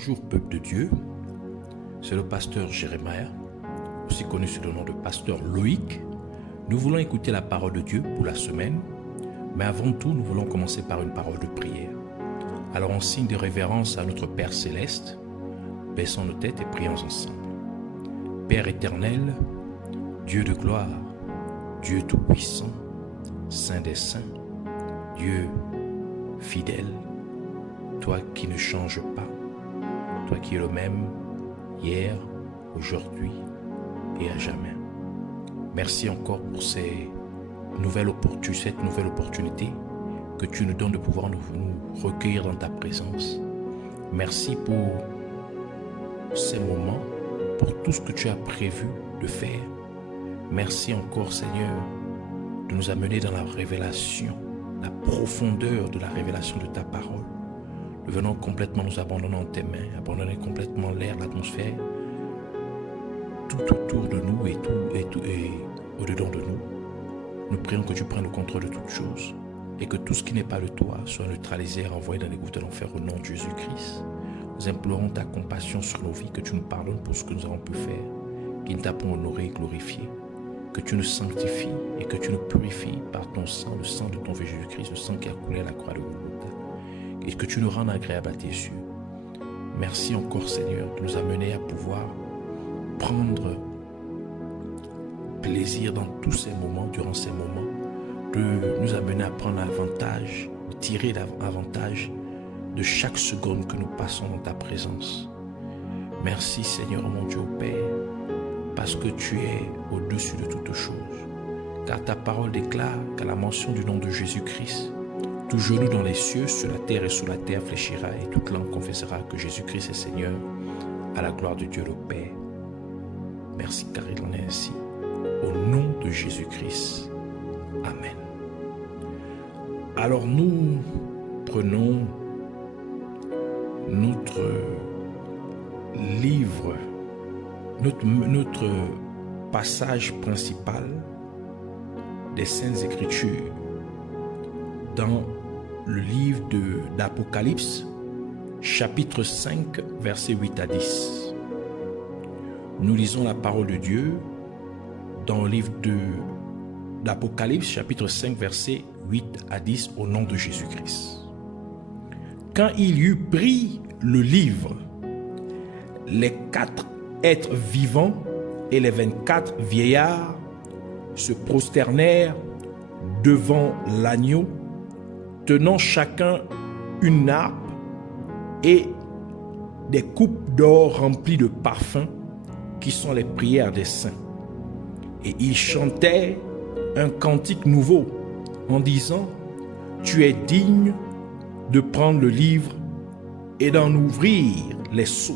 Bonjour peuple de Dieu, c'est le pasteur Jérémia, aussi connu sous le nom de pasteur Loïc. Nous voulons écouter la parole de Dieu pour la semaine, mais avant tout, nous voulons commencer par une parole de prière. Alors en signe de révérence à notre Père Céleste, baissons nos têtes et prions ensemble. Père éternel, Dieu de gloire, Dieu tout-puissant, Saint des saints, Dieu fidèle, toi qui ne changes pas, toi qui es le même hier, aujourd'hui et à jamais. Merci encore pour cette nouvelle opportunité que tu nous donnes de pouvoir nous recueillir dans ta présence. Merci pour ces moments, pour tout ce que tu as prévu de faire. Merci encore, Seigneur, de nous amener dans la révélation, la profondeur de la révélation de ta parole. Nous venons complètement nous abandonner en tes mains, abandonner complètement l'air, l'atmosphère, tout autour de nous et au-dedans de nous. Nous prions que tu prennes le contrôle de toutes choses et que tout ce qui n'est pas de toi soit neutralisé et renvoyé dans les gouttes de l'enfer au nom de Jésus-Christ. Nous implorons ta compassion sur nos vies, que tu nous pardonnes pour ce que nous avons pu faire, qu'il t'a pour honorer et glorifier, que tu nous sanctifies et que tu nous purifies par ton sang, le sang de ton Fils Jésus-Christ, le sang qui a coulé à la croix de Golgotha, et que tu nous rendes agréable à tes yeux. Merci encore, Seigneur, de nous amener à pouvoir prendre plaisir dans tous ces moments, durant ces moments, de nous amener à prendre avantage, de tirer avantage de chaque seconde que nous passons dans ta présence. Merci, Seigneur, mon Dieu, Père, parce que tu es au-dessus de toutes choses. Car ta parole déclare qu'à la mention du nom de Jésus-Christ, tout genou dans les cieux, sur la terre et sous la terre fléchira et toute langue confessera que Jésus-Christ est Seigneur, à la gloire de Dieu le Père. Merci car il en est ainsi. Au nom de Jésus-Christ. Amen. Alors nous prenons notre livre, notre passage principal des Saintes Écritures dans le livre d'Apocalypse, chapitre 5, versets 8 à 10. Nous lisons la parole de Dieu dans le livre d'Apocalypse, chapitre 5, versets 8 à 10, au nom de Jésus-Christ. Quand il y eut pris le livre, les 4 êtres vivants et les 24 vieillards se prosternèrent devant l'agneau, tenant chacun une harpe et des coupes d'or remplies de parfums, qui sont les prières des saints. Et ils chantaient un cantique nouveau en disant: tu es digne de prendre le livre et d'en ouvrir les sceaux,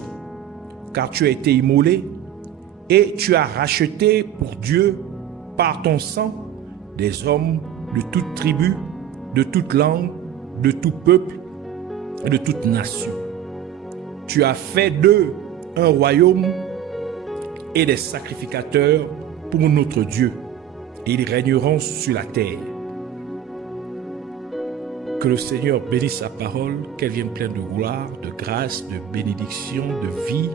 car tu as été immolé et tu as racheté pour Dieu par ton sang des hommes de toute tribu, de toute langue, de tout peuple et de toute nation. Tu as fait d'eux un royaume et des sacrificateurs pour notre Dieu, et ils régneront sur la terre. Que le Seigneur bénisse sa parole, qu'elle vienne pleine de gloire, de grâce, de bénédiction, de vie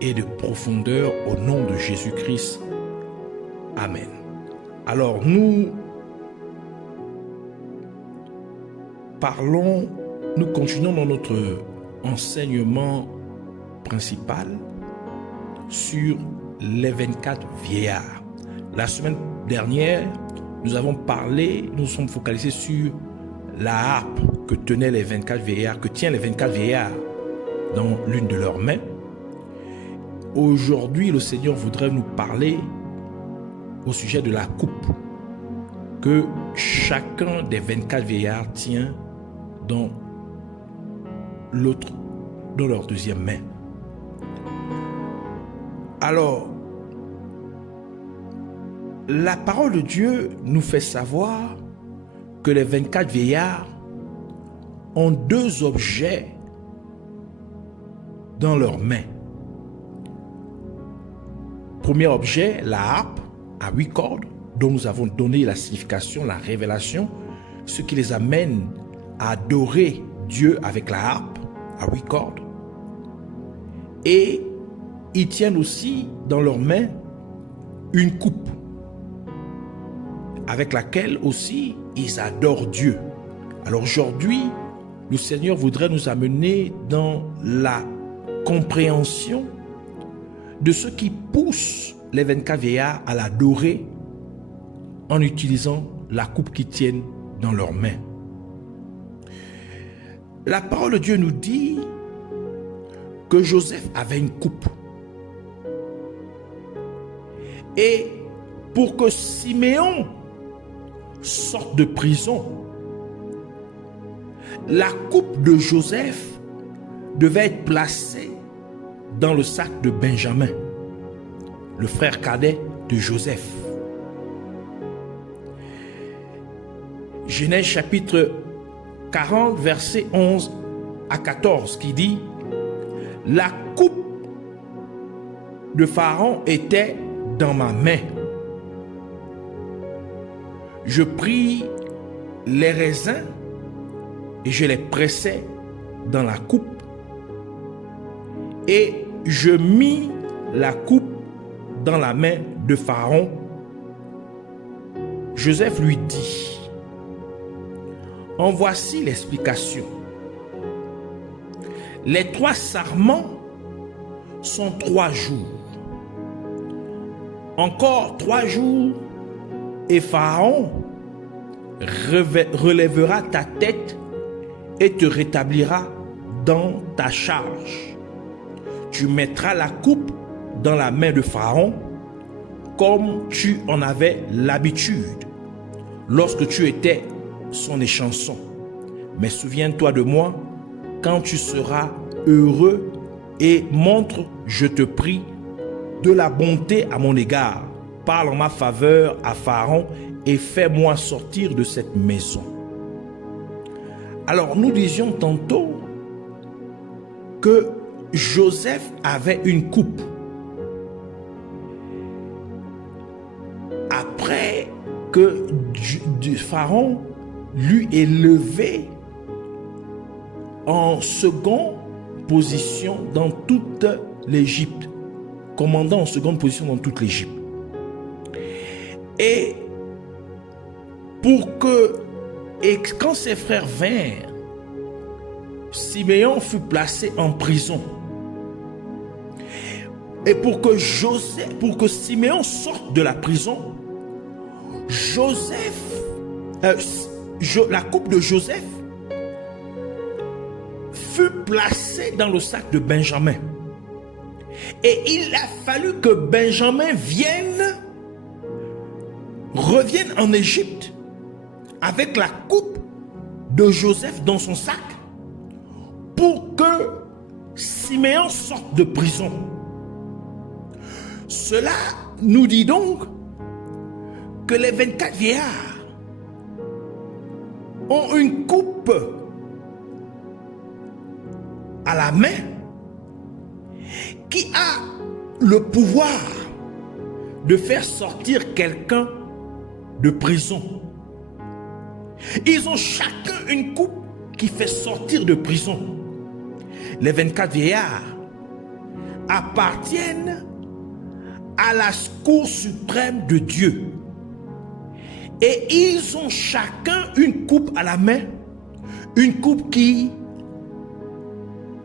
et de profondeur au nom de Jésus-Christ. Amen. Alors nous continuons dans notre enseignement principal sur les 24 vieillards. La semaine dernière, nous sommes focalisés sur la harpe que tient les 24 vieillards dans l'une de leurs mains. Aujourd'hui, le Seigneur voudrait nous parler au sujet de la coupe que chacun des 24 vieillards tient dans leur deuxième main. Alors, la parole de Dieu nous fait savoir que les 24 vieillards ont 2 objets dans leurs mains. Premier objet, la harpe à 8 cordes, dont nous avons donné la signification, la révélation, ce qui les amène à adorer Dieu avec la harpe à 8 cordes. Et ils tiennent aussi dans leurs mains une coupe avec laquelle aussi ils adorent Dieu. Alors aujourd'hui, le Seigneur voudrait nous amener dans la compréhension de ce qui pousse les 24 vieillards à l'adorer en utilisant la coupe qu'ils tiennent dans leurs mains. La parole de Dieu nous dit que Joseph avait une coupe. Et pour que Siméon sorte de prison, la coupe de Joseph devait être placée dans le sac de Benjamin, le frère cadet de Joseph. Genèse chapitre 40, versets 11 à 14, qui dit: la coupe de Pharaon était dans ma main. Je pris les raisins et je les pressai dans la coupe, et je mis la coupe dans la main de Pharaon. Joseph lui dit: en voici l'explication. Les 3 sarments sont 3 jours. Encore 3 jours et Pharaon relèvera ta tête et te rétablira dans ta charge. Tu mettras la coupe dans la main de Pharaon comme tu en avais l'habitude lorsque tu étais son échanson. Mais souviens-toi de moi quand tu seras heureux et montre, je te prie, de la bonté à mon égard. Parle en ma faveur à Pharaon et fais-moi sortir de cette maison. Alors nous disions tantôt que Joseph avait une coupe. Après que Pharaon lui est levé en seconde position dans toute l'Égypte, commandant en seconde position dans toute l'Égypte. Et quand ses frères vinrent, Siméon fut placé en prison. Et pour que Siméon sorte de la prison, la coupe de Joseph fut placée dans le sac de Benjamin. Et il a fallu que Benjamin revienne en Égypte avec la coupe de Joseph dans son sac pour que Siméon sorte de prison. Cela nous dit donc que les 24 vieillards ont une coupe à la main qui a le pouvoir de faire sortir quelqu'un de prison. Ils ont chacun une coupe qui fait sortir de prison. Les 24 vieillards appartiennent à la Cour suprême de Dieu. Et ils ont chacun une coupe à la main, une coupe qui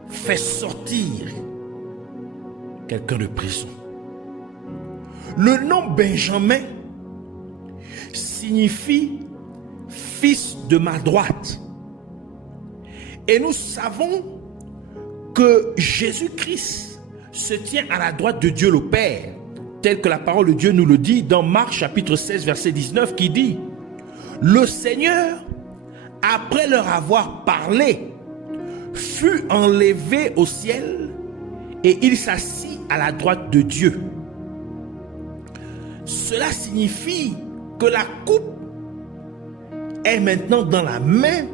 fait sortir quelqu'un de prison. Le nom Benjamin signifie fils de ma droite. Et nous savons que Jésus-Christ se tient à la droite de Dieu le Père, tel que la parole de Dieu nous le dit dans Marc chapitre 16 verset 19, qui dit: le Seigneur, après leur avoir parlé, fut enlevé au ciel et il s'assit à la droite de Dieu. Cela signifie que la coupe est maintenant dans la main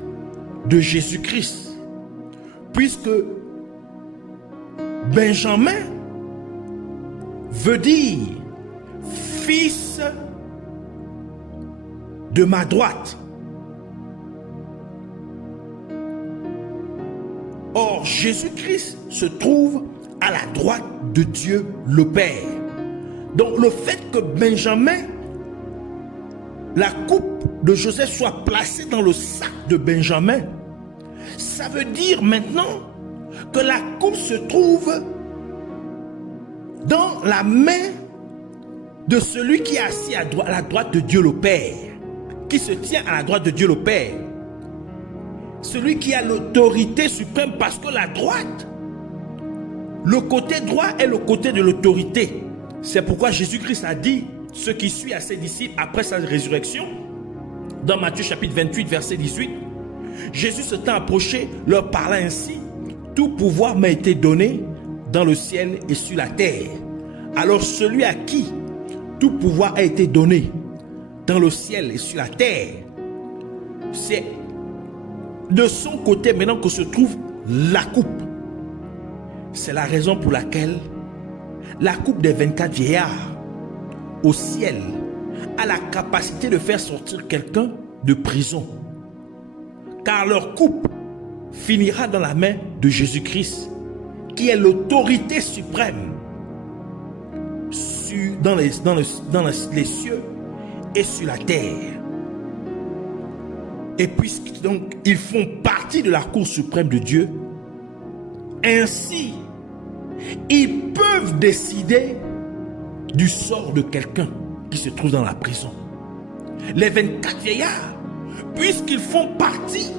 de Jésus-Christ, puisque Benjamin veut dire fils de ma droite. Or, Jésus-Christ se trouve à la droite de Dieu le Père. Donc le fait que Benjamin, la coupe de Joseph soit placée dans le sac de Benjamin, ça veut dire maintenant que la coupe se trouve dans la main de celui qui est assis à la droite de Dieu le Père, qui se tient à la droite de Dieu le Père. Celui qui a l'autorité suprême, parce que la droite, le côté droit est le côté de l'autorité. C'est pourquoi Jésus-Christ a dit ce qui suit à ses disciples après sa résurrection. Dans Matthieu chapitre 28, verset 18, Jésus s'étant approché, leur parla ainsi: tout pouvoir m'a été donné dans le ciel et sur la terre. Alors celui à qui tout pouvoir a été donné dans le ciel et sur la terre, c'est de son côté maintenant que se trouve la coupe. C'est la raison pour laquelle la coupe des 24 vieillards au ciel a la capacité de faire sortir quelqu'un de prison. Car leur coupe finira dans la main de Jésus-Christ, qui est l'autorité suprême dans les cieux et sur la terre. Et puisque donc ils font partie de la cour suprême de Dieu, ainsi ils peuvent décider du sort de quelqu'un qui se trouve dans la prison. Les 24 vieillards, puisqu'ils font partie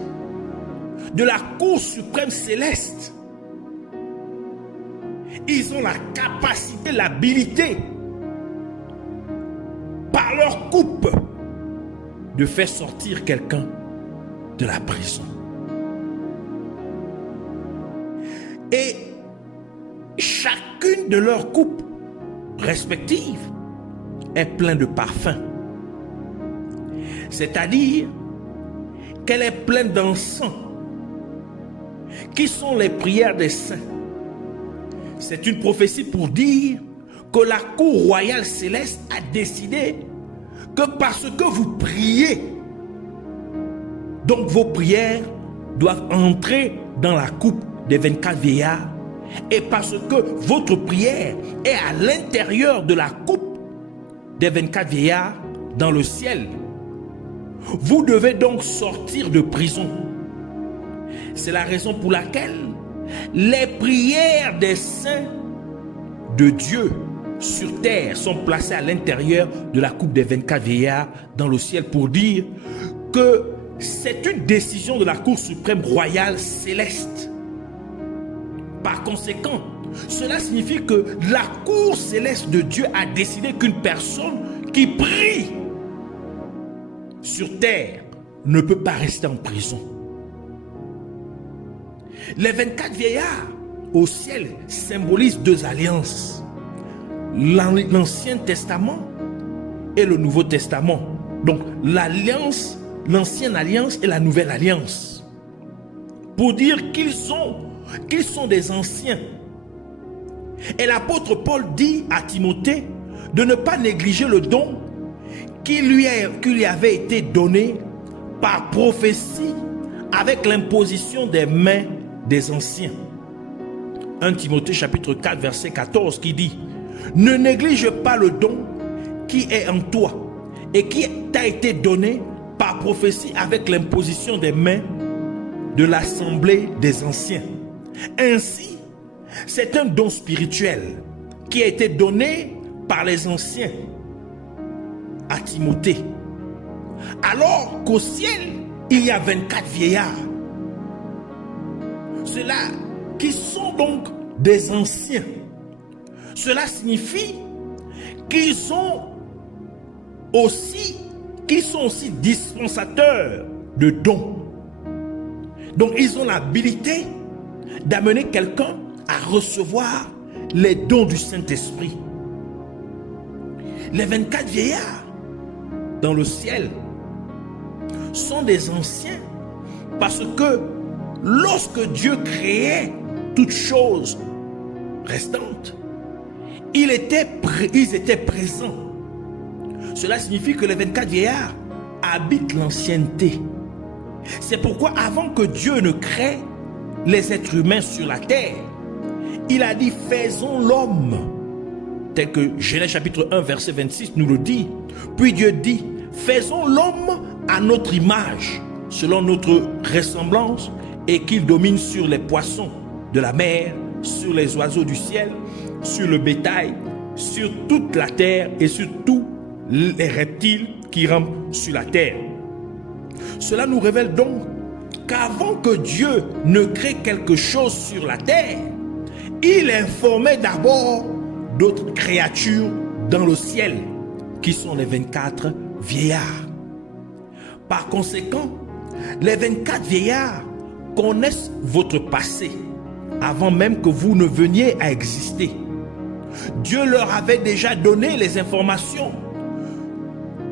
de la cour suprême céleste, ils ont la capacité, l'habilité, par leur coupe, de faire sortir quelqu'un de la prison. Et chacune de leurs coupes respectives est pleine de parfums. C'est-à-dire qu'elle est pleine d'encens, qui sont les prières des saints. C'est une prophétie pour dire que la cour royale céleste a décidé que parce que vous priez, donc vos prières doivent entrer dans la coupe des 24 vieillards, et parce que votre prière est à l'intérieur de la coupe des 24 vieillards dans le ciel, vous devez donc sortir de prison. C'est la raison pour laquelle les prières des saints de Dieu sur terre sont placées à l'intérieur de la coupe des 24 vieillards dans le ciel, pour dire que c'est une décision de la Cour suprême royale céleste. Par conséquent, cela signifie que la Cour céleste de Dieu a décidé qu'une personne qui prie sur terre ne peut pas rester en prison. Les 24 vieillards au ciel symbolisent deux alliances: l'Ancien Testament et le Nouveau Testament. Donc l'alliance, l'ancienne alliance et la nouvelle alliance, pour dire qu'ils sont des anciens. Et l'apôtre Paul dit à Timothée de ne pas négliger le don qui lui avait été donné par prophétie avec l'imposition des mains des anciens. 1 Timothée chapitre 4 verset 14 qui dit: ne néglige pas le don qui est en toi et qui t'a été donné par prophétie avec l'imposition des mains de l'assemblée des anciens. Ainsi, c'est un don spirituel qui a été donné par les anciens à Timothée. Alors qu'au ciel, il y a 24 vieillards. Ceux-là qui sont donc des anciens. Cela signifie qu'ils sont aussi dispensateurs de dons. Donc ils ont l'habilité d'amener quelqu'un à recevoir les dons du Saint-Esprit. Les 24 vieillards dans le ciel sont des anciens, parce que lorsque Dieu créait toutes choses restantes, ils étaient présents. Cela signifie que les 24 vieillards habitent l'ancienneté. C'est pourquoi avant que Dieu ne crée les êtres humains sur la terre, il a dit faisons l'homme, tel que Genèse chapitre 1 verset 26 nous le dit. Puis Dieu dit faisons l'homme à notre image, selon notre ressemblance, et qu'il domine sur les poissons de la mer, sur les oiseaux du ciel, sur le bétail, sur toute la terre et sur tous les reptiles qui rampent sur la terre. Cela nous révèle donc qu'avant que Dieu ne crée quelque chose sur la terre, il informait d'abord d'autres créatures dans le ciel, qui sont les 24 vieillards. Par conséquent, les 24 vieillards connaissent votre passé avant même que vous ne veniez à exister. Dieu leur avait déjà donné les informations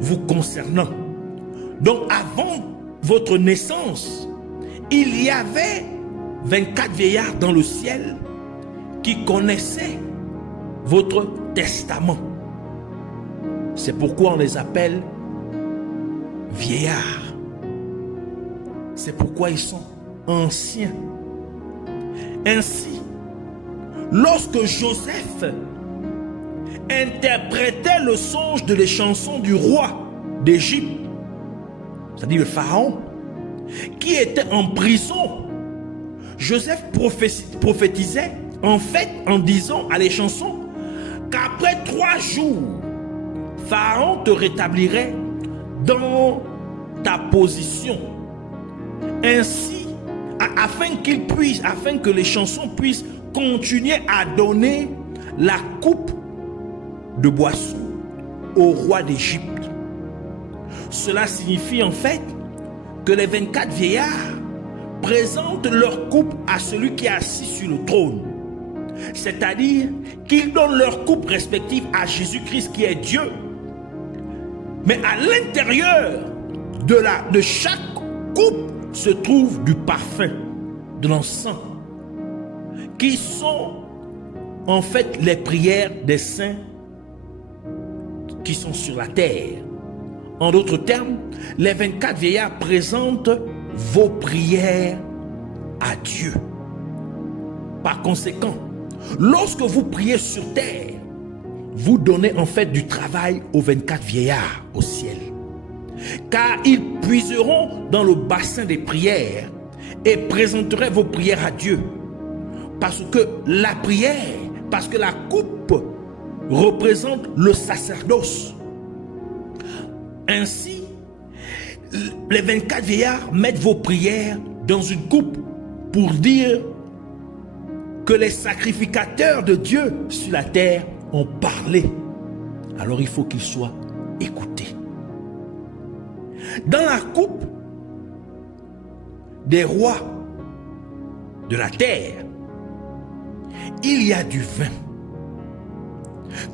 vous concernant. Donc avant votre naissance, il y avait 24 vieillards dans le ciel qui connaissaient votre testament. C'est pourquoi on les appelle vieillards. C'est pourquoi ils sont anciens. Ainsi, lorsque Joseph interprétait le songe de les chansons du roi d'Égypte, c'est-à-dire le pharaon, qui était en prison, Joseph prophétisait en fait en disant à les chansons qu'après 3 jours, Pharaon te rétablirait dans ta position. Ainsi, afin que les chansons puissent continuer à donner la coupe de boisson au roi d'Égypte. Cela signifie en fait que les 24 vieillards présentent leur coupe à celui qui est assis sur le trône. C'est-à-dire qu'ils donnent leur coupe respective à Jésus-Christ qui est Dieu. Mais à l'intérieur de chaque coupe se trouve du parfum, de l'encens, qui sont en fait les prières des saints qui sont sur la terre. En d'autres termes, les 24 vieillards présentent vos prières à Dieu. Par conséquent, lorsque vous priez sur terre, vous donnez en fait du travail aux 24 vieillards au ciel. Car ils puiseront dans le bassin des prières et présenteraient vos prières à Dieu. Parce que la coupe représente le sacerdoce. Ainsi, les 24 vieillards mettent vos prières dans une coupe pour dire que les sacrificateurs de Dieu sur la terre ont parlé. Alors il faut qu'ils soient écoutés. Dans la coupe des rois de la terre, il y a du vin.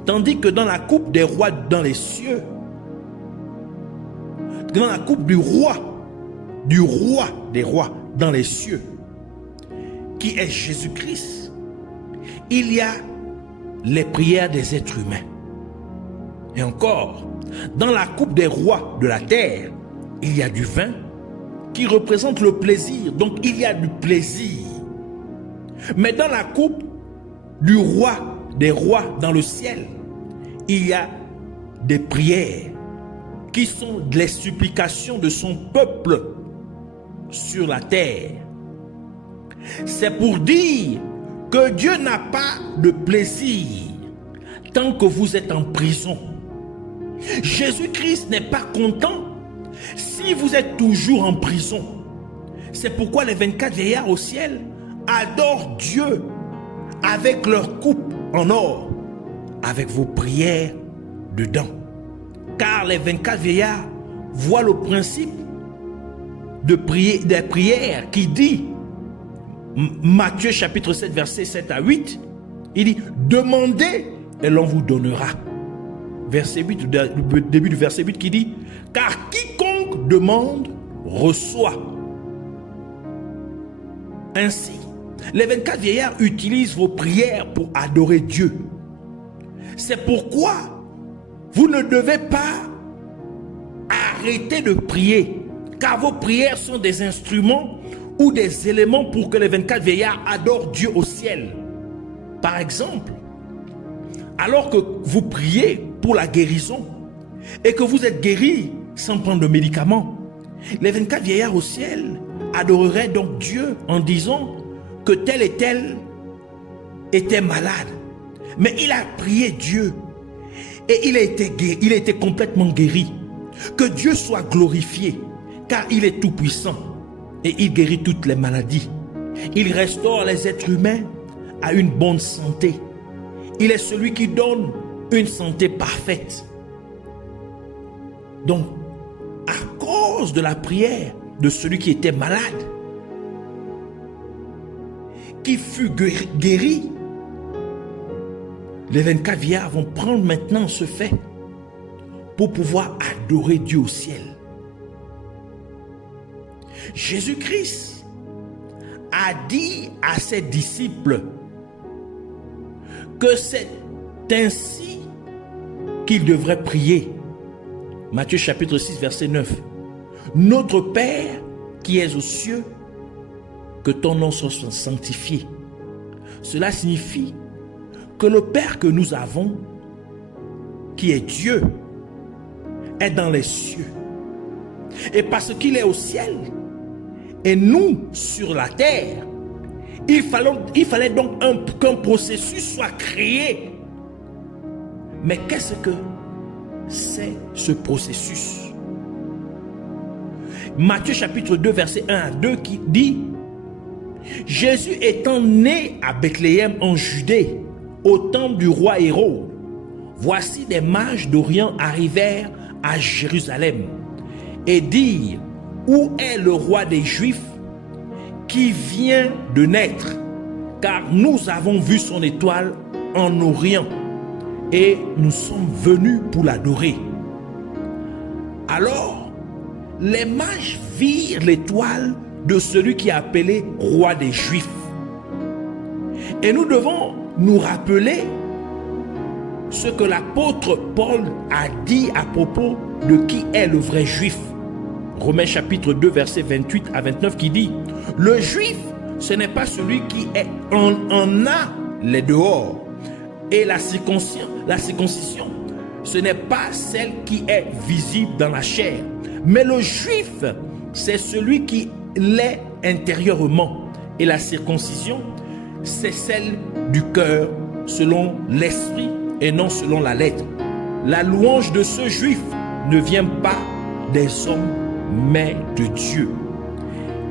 Tandis que dans la coupe des rois dans les cieux, dans la coupe du roi des rois dans les cieux, qui est Jésus-Christ, il y a les prières des êtres humains. Et encore, dans la coupe des rois de la terre, il y a du vin qui représente le plaisir. Donc il y a du plaisir. Mais dans la coupe du roi des rois dans le ciel, il y a des prières qui sont les supplications de son peuple sur la terre. C'est pour dire que Dieu n'a pas de plaisir tant que vous êtes en prison. Jésus-Christ n'est pas content si vous êtes toujours en prison. C'est pourquoi les 24 vieillards au ciel adorent Dieu avec leur coupe en or, avec vos prières dedans. Car les 24 vieillards voient le principe des prières qui dit, Matthieu chapitre 7 versets 7 à 8, il dit, demandez et l'on vous donnera. Verset 8, le début du verset 8 qui dit, car quiconque demande reçoit. Ainsi, les 24 vieillards utilisent vos prières pour adorer Dieu. C'est pourquoi vous ne devez pas arrêter de prier, car vos prières sont des instruments ou des éléments pour que les 24 vieillards adorent Dieu au ciel. Par exemple, alors que vous priez pour la guérison et que vous êtes guéri sans prendre de médicaments, les 24 vieillards au ciel adoreraient donc Dieu en disant que tel et tel était malade. Mais il a prié Dieu et il a été complètement guéri. Que Dieu soit glorifié, car il est tout puissant et il guérit toutes les maladies. Il restaure les êtres humains à une bonne santé. Il est celui qui donne une santé parfaite. Donc, à cause de la prière de celui qui était malade, qui fut guéri, les 24 vieillards vont prendre maintenant ce fait pour pouvoir adorer Dieu au ciel. Jésus-Christ a dit à ses disciples que c'est ainsi qu'ils devraient prier. Matthieu chapitre 6 verset 9. Notre Père qui es aux cieux, que ton nom soit sanctifié. Cela signifie que le Père que nous avons, qui est Dieu, est dans les cieux. Et parce qu'il est au ciel, et nous sur la terre, il fallait donc qu'un processus soit créé. Mais qu'est-ce que c'est ce processus? Matthieu chapitre 2 verset 1 à 2 qui dit: Jésus étant né à Bethléem en Judée, au temps du roi Hérode, voici des mages d'Orient arrivèrent à Jérusalem et dirent: où est le roi des Juifs qui vient de naître? Car nous avons vu son étoile en Orient et nous sommes venus pour l'adorer. Alors, les mages virent l'étoile de celui qui est appelé roi des Juifs. Et nous devons nous rappeler ce que l'apôtre Paul a dit à propos de qui est le vrai juif. Romains chapitre 2 verset 28 à 29 qui dit: le juif, ce n'est pas celui qui en a les dehors, et la circoncision, ce n'est pas celle qui est visible dans la chair, mais le juif, c'est celui qui l'est intérieurement, et la circoncision, c'est celle du cœur, selon l'esprit et non selon la lettre. La louange de ce juif ne vient pas des hommes, mais de Dieu.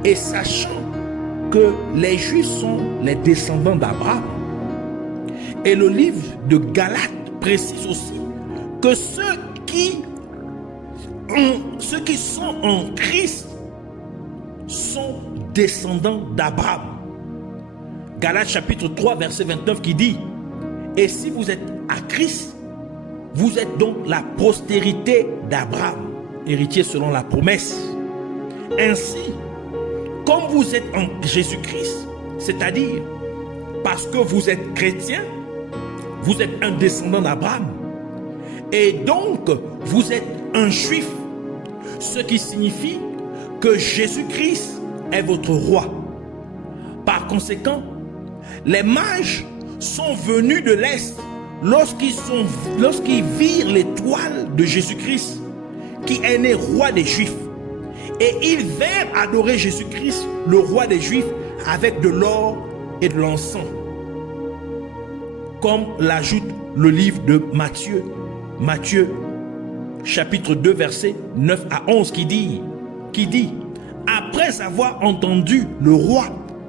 Et sachant que les Juifs sont les descendants d'Abraham, et le livre de Galates précise aussi que ceux qui sont en Christ sont descendants d'Abraham. Galates chapitre 3 verset 29 qui dit: et si vous êtes à Christ, vous êtes donc la postérité d'Abraham, héritier selon la promesse. Ainsi, comme vous êtes en Jésus-Christ, c'est-à-dire parce que vous êtes chrétien, vous êtes un descendant d'Abraham, et donc vous êtes un juif, ce qui signifie que Jésus-Christ est votre roi. Par conséquent, les mages sont venus de l'Est lorsqu'ils virent l'étoile de Jésus-Christ, qui est né roi des Juifs. Et ils vinrent adorer Jésus-Christ, le roi des Juifs, avec de l'or et de l'encens. Comme l'ajoute le livre de Matthieu, chapitre 2, versets 9 à 11, qui dit, après avoir entendu le roi,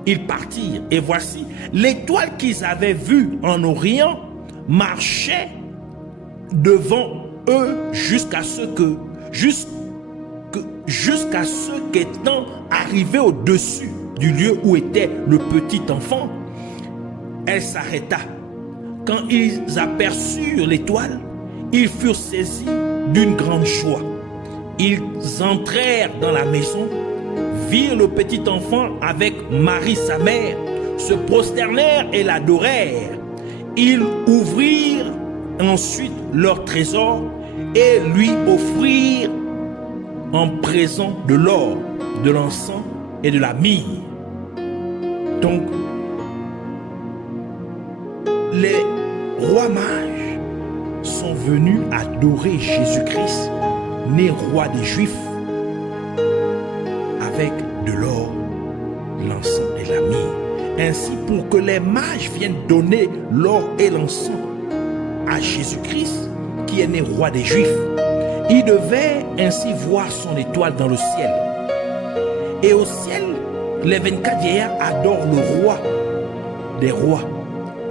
ils partirent. Et voici, l'étoile qu'ils avaient vue en Orient marchait devant eux jusqu'à ce qu'étant arrivés au-dessus du lieu où était le petit enfant, elle s'arrêta. Quand ils aperçurent l'étoile, ils furent saisis d'une grande joie. Ils entrèrent dans la maison, virent le petit enfant avec Marie sa mère, se prosternèrent et l'adorèrent. Ils ouvrirent ensuite leur trésor et lui offrirent en présent de l'or, de l'encens et de la myrrhe. Donc, les rois mages sont venus adorer Jésus-Christ, né roi des Juifs, avec de l'or, l'encens et la myrrhe. Ainsi, pour que les mages viennent donner l'or et l'encens à Jésus-Christ, qui est né roi des Juifs, ils devaient ainsi voir son étoile dans le ciel. Et au ciel, les 24 vieillards adorent le roi des rois,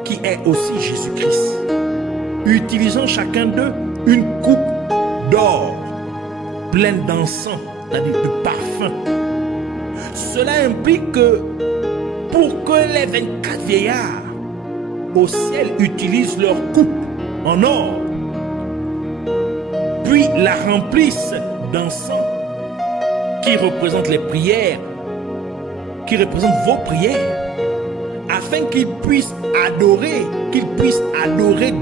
qui est aussi Jésus-Christ, utilisant chacun d'eux une coupe d'or pleine d'encens, c'est-à-dire de parfum. Cela implique que pour que les 24 vieillards au ciel utilisent leur coupe en or, puis la remplissent d'encens qui représente les prières, qui représente vos prières, afin qu'ils puissent adorer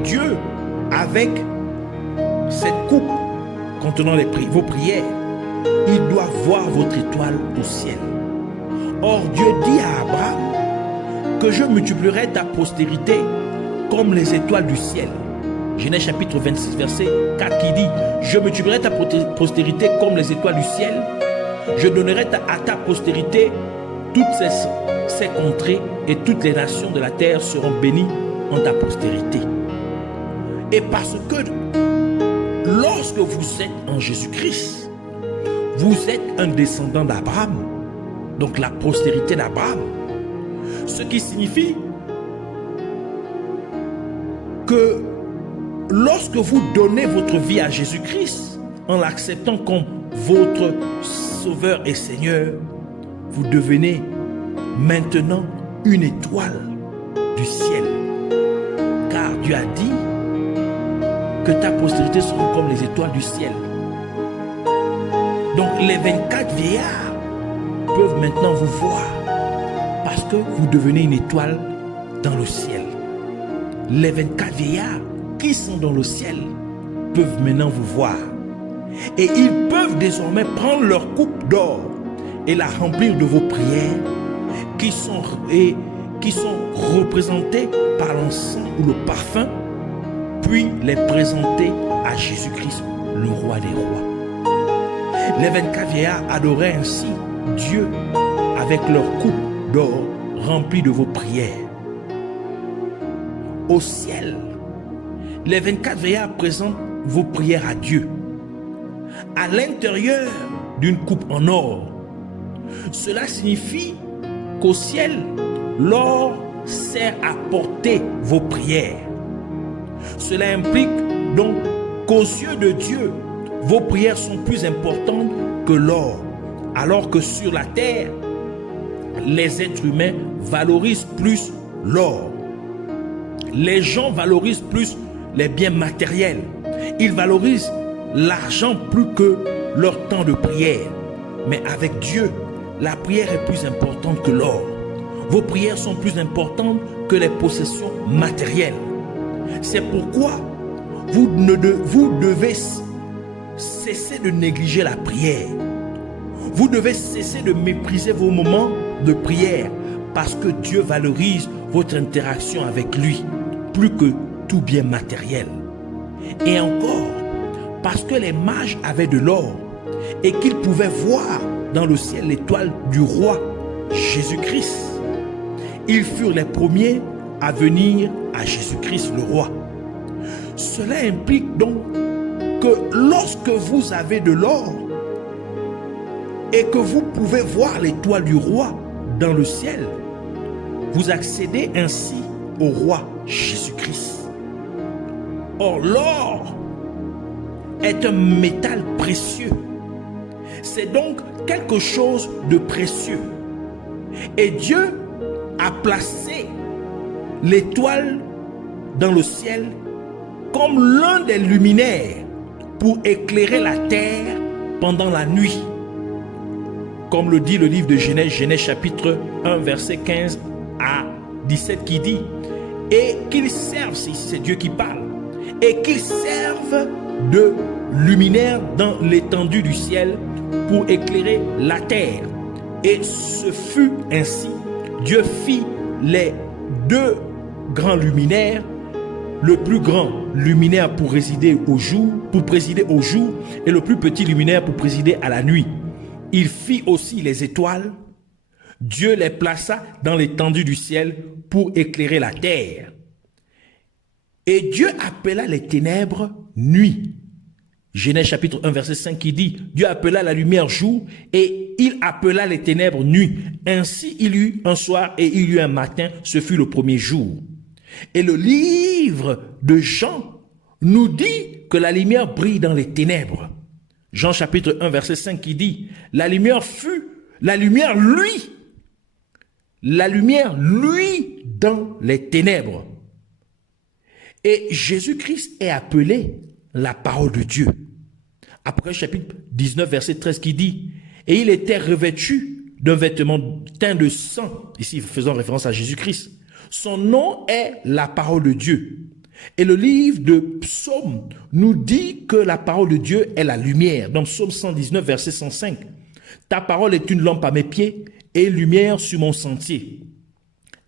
Dieu avec cette coupe contenant vos prières. Ils doivent voir votre étoile au ciel. Or, Dieu dit à Abraham que je multiplierai ta postérité comme les étoiles du ciel. Genèse chapitre 26, verset 4 qui dit: je multiplierai ta postérité comme les étoiles du ciel. Je donnerai à ta postérité toutes ces contrées, et toutes les nations de la terre seront bénies en ta postérité. Et parce que lorsque vous êtes en Jésus-Christ, vous êtes un descendant d'Abraham, donc la postérité d'Abraham, ce qui signifie que lorsque vous donnez votre vie à Jésus-Christ en l'acceptant comme votre Sauveur et Seigneur, vous devenez maintenant une étoile du ciel. Car Dieu a dit que ta postérité sera comme les étoiles du ciel. Donc les 24 vieillards peuvent maintenant vous voir parce que vous devenez une étoile dans le ciel. Les 24 vieillards qui sont dans le ciel peuvent maintenant vous voir. Et ils peuvent désormais prendre leur coupe d'or et la remplir de vos prières qui sont représentées par l'encens ou le parfum, puis les présenter à Jésus-Christ, le roi des rois. Les 24 vieillards adoraient ainsi Dieu avec leur coupe d'or remplie de vos prières. Au ciel, les 24 vieillards présentent vos prières à Dieu à l'intérieur d'une coupe en or. Cela signifie qu'au ciel, l'or sert à porter vos prières. Cela implique donc qu'aux yeux de Dieu, vos prières sont plus importantes que l'or, alors que sur la terre, les êtres humains valorisent plus l'or. Les gens valorisent plus les biens matériels. Ils valorisent l'argent plus que leur temps de prière. Mais avec Dieu, la prière est plus importante que l'or. Vos prières sont plus importantes que les possessions matérielles. C'est pourquoi vous devez cesser de négliger la prière. Vous devez cesser de mépriser vos moments de prière parce que Dieu valorise votre interaction avec lui plus que tout bien matériel. Et encore, parce que les mages avaient de l'or et qu'ils pouvaient voir dans le ciel l'étoile du roi Jésus-Christ, ils furent les premiers à venir à Jésus-Christ le roi. Cela implique donc que lorsque vous avez de l'or et que vous pouvez voir l'étoile du roi dans le ciel, vous accédez ainsi au roi Jésus-Christ. Or, l'or est un métal précieux. C'est donc quelque chose de précieux. Et Dieu a placé l'étoile dans le ciel comme l'un des luminaires pour éclairer la terre pendant la nuit. Comme le dit le livre de Genèse, Genèse chapitre 1, verset 15 à 17 qui dit: et qu'ils servent, c'est Dieu qui parle, et qu'ils servent de luminaire dans l'étendue du ciel pour éclairer la terre. Et ce fut ainsi. Dieu fit les deux grand luminaire, le plus grand luminaire pour présider au jour, et le plus petit luminaire pour présider à la nuit. Il fit aussi les étoiles. Dieu les plaça dans l'étendue du ciel pour éclairer la terre. Et Dieu appela les ténèbres nuit. Genèse chapitre 1 verset 5 qui dit, Dieu appela la lumière jour et il appela les ténèbres nuit. Ainsi il y eut un soir et il y eut un matin, ce fut le premier jour. Et le livre de Jean nous dit que la lumière brille dans les ténèbres. Jean chapitre 1 verset 5 qui dit, la lumière lui dans les ténèbres. Et Jésus-Christ est appelé la parole de Dieu. Après chapitre 19 verset 13 qui dit, et il était revêtu d'un vêtement teint de sang, ici faisant référence à Jésus-Christ. Son nom est la parole de Dieu. Et le livre de Psaume nous dit que la parole de Dieu est la lumière. Dans Psaume 119 verset 105, ta parole est une lampe à mes pieds et lumière sur mon sentier.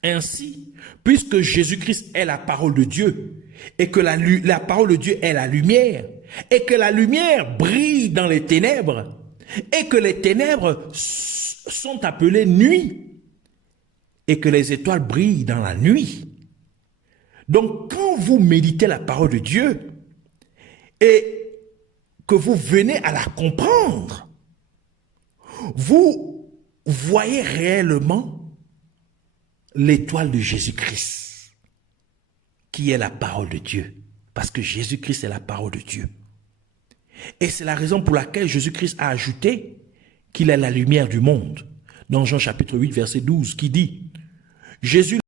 Ainsi, puisque Jésus-Christ est la parole de Dieu, et que la parole de Dieu est la lumière, et que la lumière brille dans les ténèbres, et que les ténèbres sont appelées nuit, et que les étoiles brillent dans la nuit. Donc, quand vous méditez la parole de Dieu, et que vous venez à la comprendre, vous voyez réellement l'étoile de Jésus-Christ, qui est la parole de Dieu, parce que Jésus-Christ est la parole de Dieu. Et c'est la raison pour laquelle Jésus-Christ a ajouté qu'il est la lumière du monde. Dans Jean chapitre 8, verset 12, qui dit, Jésus